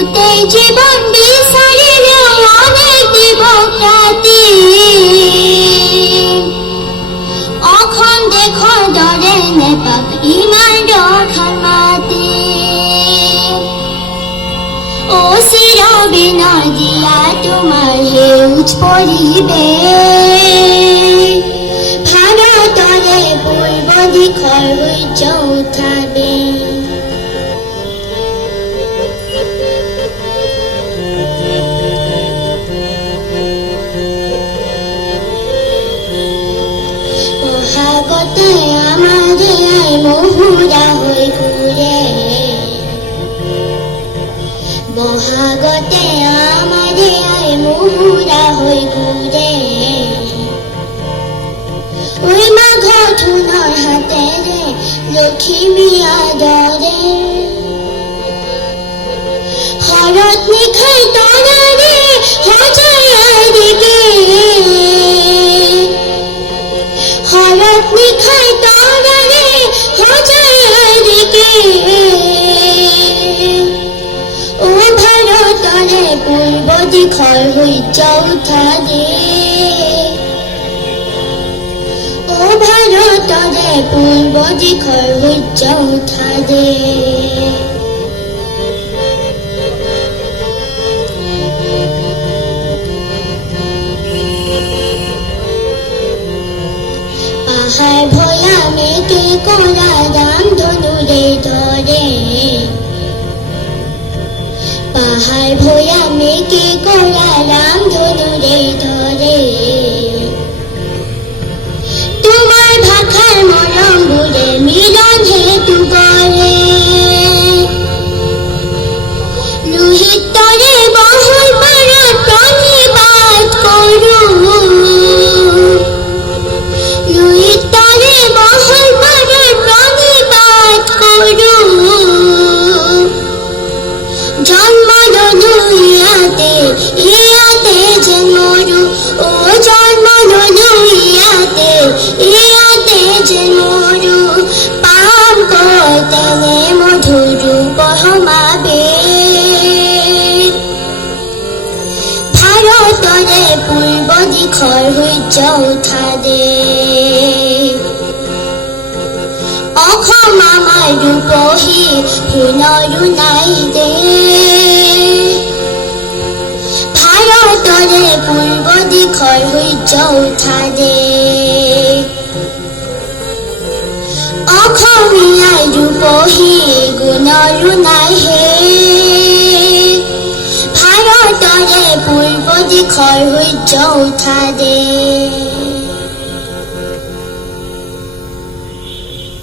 গোটেই জীৱন বিচাৰিলেও অনেক দিব ৰাতি অখন দেশৰ দৰে নেপাক ইমান দৰখান মাতি ও চিৰ বিনয় দিয়া তোমাৰ সেউজ পৰিৱেশ ভাৰতৰে পূৰ্ব দিশৰ সূৰ্য উঠা দেশ বহাগতে আমাৰে আই মহুৰা হৈ ঘূৰে বহাগতে আমাৰে আই মহুৰা হৈ ঘূৰে ঐ মাঘ ধুনৰ হাতেৰে লখিমী আদৰে শৰৎ নিশাৰ তৰাৰে সজাই দিকে শৰৎ নিশাৰ তৰাৰে সজাই দিকে ও ভাৰতৰে পূৰ্ব দিশৰ সূৰ্য উঠা দেশ ও ভাৰতৰে পূৰ্ব দিশৰ সূৰ্য উঠা দেশ পাহাৰ ভৈয়ামেকে কৰা ৰাম ধনুৰে ধৰে পাহাৰ ভৈয়ামেকে কৰা ৰাম ধনুৰে ধৰে তোমাৰ ভাষাৰ মৰমবোৰে মিলন হেতু কৰে লোহিতৰে বহুল পাৰত প্ৰণিবাদ কৰোঁ লোহিতৰে বহুল পাৰত প্ৰণিবাদ কৰোঁ জন্ম ললো ইয়াতে ইয়াতে যে মৰো ও জন্ম ললো ইয়াতে ইয়াতে যে মৰো পাম কৈ তেনে মধুৰ ৰূপ সমাবেশ ভাৰতৰে পূৰ্ব দিশৰ সূৰ্য উঠা দেশ অসম আমাৰ ৰূপহী সোণৰো নাই দেশ ভাৰতৰে পূৰ্ব দিশৰ সূৰ্য উঠা দেশ অসমীয়াই ৰূপহী গুণৰো নাই শেষ ভাৰতৰে পূৰ্ব দিশৰ সূৰ্য উঠা দেশ